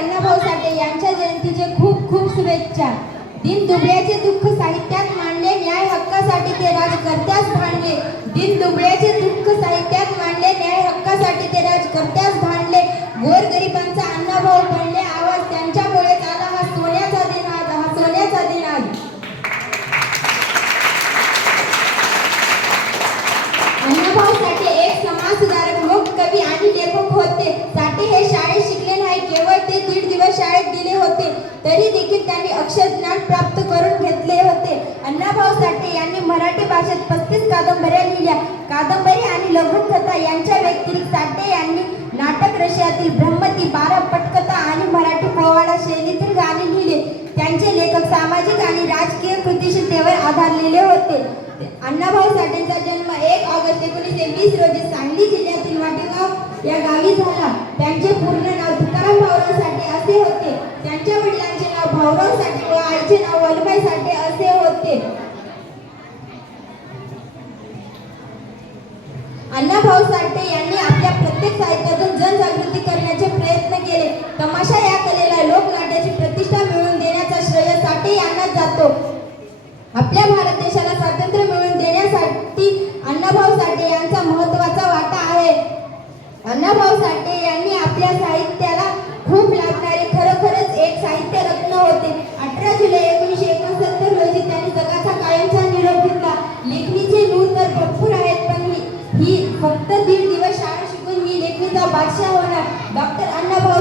अण्णाभाऊ साठे यांच्या जयंतीचे खूप खूप शुभेच्छा. दिन दुबळ्याचे दुःख साहित्यात मांडले न्याय हक्कासाठी ते राजकर्त्यास भांडले. दिन दुबळ्याचे ज्ञान प्राप्त करून घेतले होते. अण्णाभाऊ साठे यांनी मराठी भाषेत पस्तीस कादंबऱ्या लिहिल्या. कादंबरी आणि लघुकथा यांच्या व्यतिरिक्त साठे यांनी नाटक रशियातील ब्रह्मती बारा पटकथा आणि मराठी पोवाडा शैलीतील गाणे लिहिले. त्यांचे लेखक सामाजिक आणि राजकीय कृतिशीलतेवर आधारलेले होते. अण्णाभाऊ साठेंचा जन्म एक ऑगस्ट एकोणीसशे वीस रोजी सांगली जिल्ह्यातील वाटेगाव या गावी झाला. त्यांचे पूर्ण नाव तुकाराम भाऊराव साठे असे होते. त्यांच्या व आईचे नाव वल्लभाईसाठी असे होते. अण्णाभाऊ साठे यांनी आपल्या प्रत्येक साहित्यातून जनजागृती करण्याचे प्रयत्न केले. तमाशा या कलेला लोकनाट्याची प्रतिष्ठा मिळवून देण्याचा श्रेय साठे यांना जातो. आपल्या भारत देशाला स्वातंत्र्य मिळवून देण्यासाठी अण्णाभाऊ साठे यांचा महत्त्वाचा वाटा आहे. अण्णाभाऊ साठे यांनी आपल्या साहित्याला Aisyah Wanah Dr. Anna Bawa